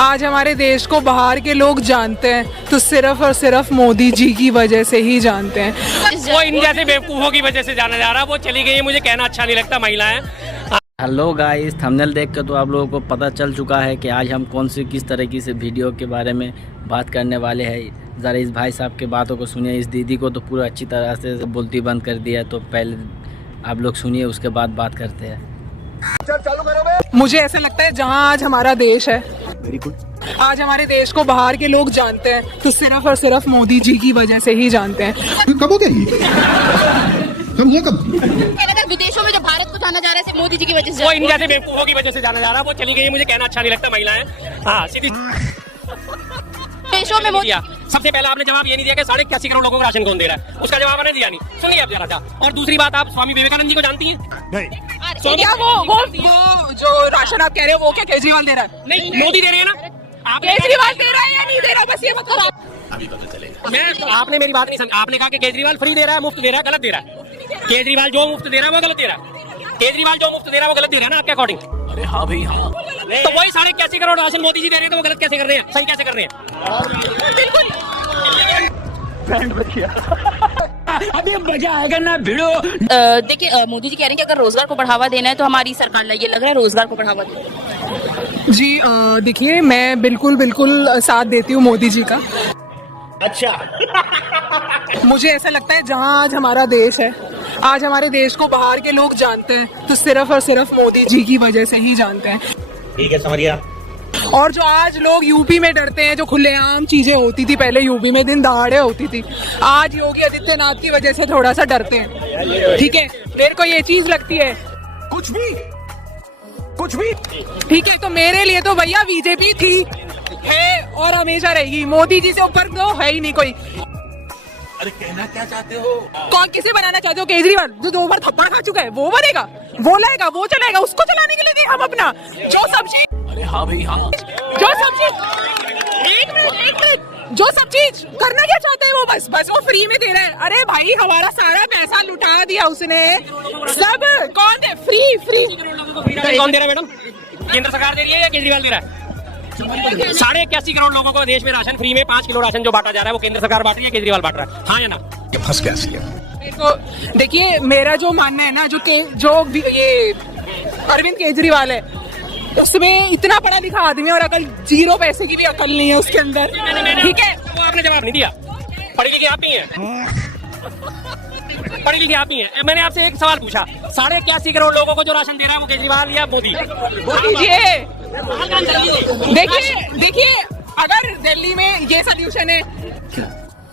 आज हमारे देश को बाहर के लोग जानते हैं तो सिर्फ और सिर्फ मोदी जी की वजह से ही जानते हैं। वो इंडिया से बेवकूफ़ों की वजह से जाना जा रहा है। वो चली गई है, मुझे कहना अच्छा नहीं लगता। महिलाएं हेलो गाइस, थंबनेल देख कर तो आप लोगों को पता चल चुका है कि आज हम कौन सी किस तरीके से वीडियो के बारे में बात करने वाले हैं। ज़रा इस भाई साहब के बातों को सुनिए। इस दीदी को तो पूरा अच्छी तरह से बोलती बंद कर दिया, तो पहले आप लोग सुनिए, उसके बाद बात करते हैं। मुझे ऐसा लगता है जहां आज हमारा देश है, आज हमारे देश को बाहर के लोग जानते हैं तो सिर्फ और सिर्फ मोदी जी की वजह से ही जानते हैं। कब हो गया ये? कब हुआ कब? अगर विदेशों में जो भारत को जाना जा रहा है मोदी जी की वजह से, वो इंडिया से बेवकूफ़ों की वजह से जाना जा रहा है। वो चली गई है, मुझे कहना अच्छा नहीं लगता। महिलाएं हाँ सीधी देशों में मोदी। सबसे पहले आपने जवाब ये नहीं दिया कि 81 करोड़ लोगों को राशन कौन दे रहा है। उसका जवाब आपने दिया नहीं। सुनिए आप जरा सा। और दूसरी बात, आप स्वामी विवेकानंद जी को जानती हैं? तो क्या वो जो राशन आप कह रहे हो वो क्या केजरीवाल दे रहा है? नहीं, मोदी दे रहे हैं ना। आप केजरीवाल दे रहा है या नहीं दे रहा, बस ये बताओ आप। अभी पता चलेगा। मैं आपने मेरी बात नहीं समझी। आपने कहा कि केजरीवाल फ्री दे रहा है, मुफ्त दे रहा है, गलत दे रहा है। केजरीवाल जो मुफ्त दे रहा है वो गलत दे रहा है। केजरीवाल जो मुफ्त दे रहा है वो गलत दे रहा है ना आपके अकॉर्डिंग? अरे हाँ भाई हाँ। तो वही 81 करोड़ राशन मोदी जी दे रहे हैं, तो वो गलत कैसे कर रहे हैं, सही कैसे कर रहे हैं? अभी मजा आएगा ना भिड़ो। देखिए मोदी जी कह रहे हैं कि अगर रोजगार को बढ़ावा देना है तो हमारी सरकार ने, ये लग रहा है, रोजगार को बढ़ावा देना। जी देखिए, मैं बिल्कुल साथ देती हूँ मोदी जी का। अच्छा मुझे ऐसा लगता है जहां आज हमारा देश है, आज हमारे देश को बाहर के लोग जानते हैं तो सिर्फ और सिर्फ मोदी जी की वजह से ही जानते हैं। ठीक है, समझिए। और जो आज लोग यूपी में डरते हैं, जो खुलेआम चीजें होती थी पहले यूपी में, दिन दहाड़े होती थी, आज योगी आदित्यनाथ की वजह से थोड़ा सा डरते हैं। ठीक है, मेरे को ये चीज लगती है। कुछ भी ठीक है, तो मेरे लिए तो भैया बीजेपी थी, है और हमेशा रहेगी। मोदी जी से ऊपर तो है ही नहीं कोई। अरे कहना क्या चाहते हो? कौन किसे बनाना चाहते हो? केजरीवाल जो 2 बार थप्पड़ खा चुका है वो बनेगा, वो लाएगा, वो चलाएगा, उसको चलाने के लिए नहीं हम अपना जो सब चीज। अरे हाँ भाई हाँ। जो सब चीज एक मिनट जो सब चीज करना क्या चाहते हैं वो बस वो फ्री में दे रहा है। अरे भाई हमारा सारा पैसा लुटा दिया उसने, सब कौन दे? फ्री कौन दे रहा है मैडम? केंद्र सरकार दे रही है या केजरीवाल दे रहा है? 81 करोड़ लोगों को देश में राशन फ्री में 5 किलो राशन जो बांटा जा रहा है वो केंद्र सरकार बांट रही है, केजरीवाल बांट रहा है, हाँ या ना? फंस गया सी। देखो देखिए, मेरा जो मानना है ना, जो ये अरविंद केजरीवाल है, उसमें इतना पढ़ा लिखा आदमी और अकल 0 पैसे की भी अकल नहीं है उसके अंदर। ठीक है, वो आपने जवाब नहीं दिया। पढ़ी लिखी आप ही हैं, पढ़ी लिखी आप ही हैं। मैंने आपसे एक सवाल पूछा, 81 करोड़ लोगों को जो राशन दे रहा है वो केजरीवाल या मोदी? देखिए अगर दिल्ली में ये सोल्यूशन है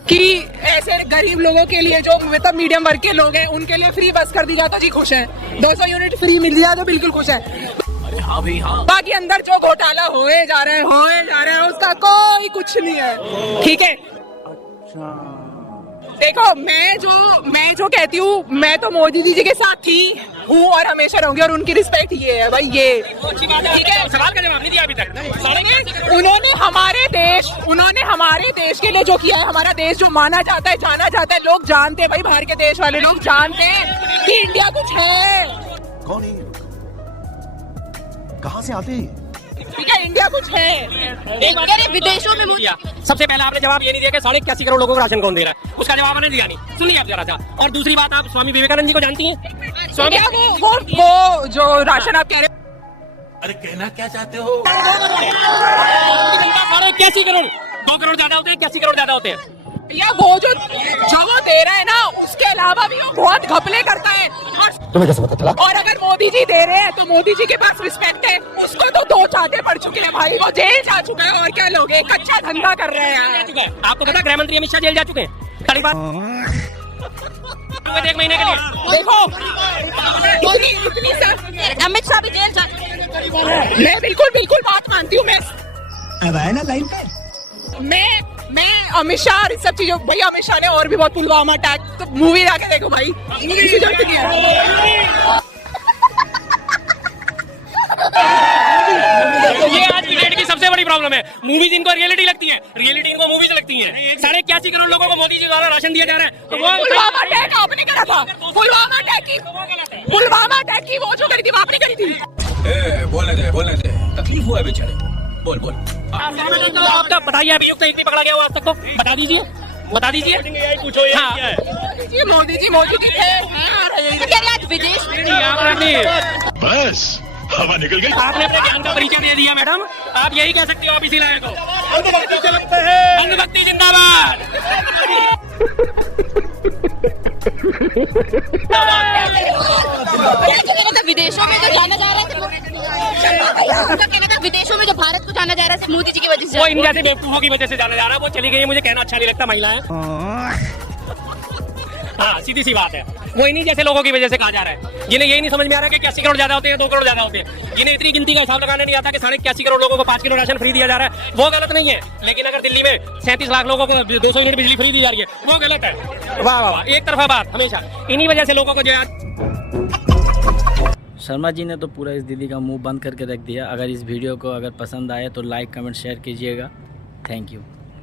कि ऐसे गरीब लोगों के लिए, जो मतलब मीडियम वर्ग के लोग हैं, उनके लिए फ्री बस कर दी जाए तो जी खुश हैं। 200 यूनिट फ्री मिल जाए तो बिल्कुल खुश है। अरे हाँ भाई हाँ। बाकी अंदर जो घोटाला होए जा रहे हैं उसका कोई कुछ नहीं है। ठीक है, देखो मैं जो कहती हूँ, मैं तो मोदी जी के साथ थी, हूँ और हमेशा रहूंगी, और उनकी रिस्पेक्ट ये है भाई, ये ठीक है। सवाल का जवाब नहीं दिया अभी तक। उन्होंने हमारे देश के लिए जो किया है, हमारा देश जो माना जाता है, जाना जाता है, लोग जानते हैं भाई, बाहर के देश वाले लोग जानते हैं कि इंडिया कुछ है। कौन है? कहाँ से आते हैं? ठीक है, इंडिया कुछ है। विदेशों में दिया। सबसे पहले आपने जवाब ये नहीं दिया कि 81 करोड़ लोगों को राशन कौन दे रहा है। उसका जवाब आपने दिया नहीं। सुनिए आप जरा सा। और दूसरी बात, आप स्वामी विवेकानंद जी को जानती हैं? स्वामी वो जो राशन आप कह रहे हो। अरे कहना क्या चाहते हो? 81 करोड़, 2 करोड़ ज्यादा होते हैं, 81 करोड़ ज्यादा होते हैं। या वो जो वो दे रहा है ना, उसके अलावा भी वो बहुत घपले करता है। तुम्हें कैसे पता चला? और अगर मोदी जी दे रहे हैं तो मोदी जी के पास रिस्पेक्ट है। उसको तो 2 चाटे पड़ चुके हैं भाई, वो जेल जा चुका है, और क्या लोग एक अच्छा धंधा कर रहे हैं। आपको पता गृह मंत्री अमित शाह जेल जा चुके हैं? कड़ी बात 1 महीने के लिए। देखो अमित शाह भी जेल जा चुके हैं। मैं बिल्कुल बात मानती हूँ। अब आए ना लाइन पे। मैं अमित शाह और इस सब चीजों, भाई अमित शाह ने और भी बहुत, पुलवामा अटैक, तो मूवी जाके देखो भाई, किसी जरूरत नहीं है। ये आज की डेट की सबसे बड़ी प्रॉब्लम है। मूवीज इनको रियलिटी लगती है, रियलिटी इनको मूवीज लगती है। 81 करोड़ लोगों को मोदी जी द्वारा राशन दिया जा रहा है, तो वो पुलवामा अटैक आपने करा था। पुलवामा अटैक की वो जो करी थी, आपने करी थी। बोलने दे, तकलीफ हुआ है बेचारे। बोल बोल आपका बताइए अभियुक्त एक भी पकड़ा गया हो आज तक तो बता दीजिए पूछो हाँ मोदी जी मौजूद थे क्या आज विदेश में आपने बस हवा निकल गई अपने जान का परिचय दे दिया मैडम आप यही कह सकते हो आप इसी लायक हो अंधभक्ति जिंदाबाद विदेशों में जो जाना जा रहा है विदेशों में जो भारत को जाना जा रहा है मोदी जी की वजह से वो इंडिया से बेवकूफों की वजह से जाना जा रहा है वो चली गई है मुझे कहना अच्छा नहीं लगता महिलाएं हाँ सीधी सी बात है वो इन्हीं जैसे लोगों की वजह से कहा जा रहा है जिन्हें यही नहीं समझ में आ रहा है कि 81 करोड़ ज्यादा होते हैं 2 करोड़ ज्यादा होते हैं जिन्हें इतनी गिनती का हिसाब लगाने नहीं आता कि 81 करोड़ लोगों को 5 किलो राशन फ्री दिया जा रहा है वो गलत नहीं है लेकिन अगर दिल्ली में 37 लाख लोगों को 200 यूनिट बिजली फ्री दी जा रही है वो गलत है वाह वाह एक तरफा बात हमेशा इन्हीं वजह से लोगों को जो है शर्मा जी ने तो पूरा इस दीदी का मुंह बंद करके रख दिया। अगर इस वीडियो को अगर पसंद आए तो लाइक कमेंट शेयर कीजिएगा। Thank you.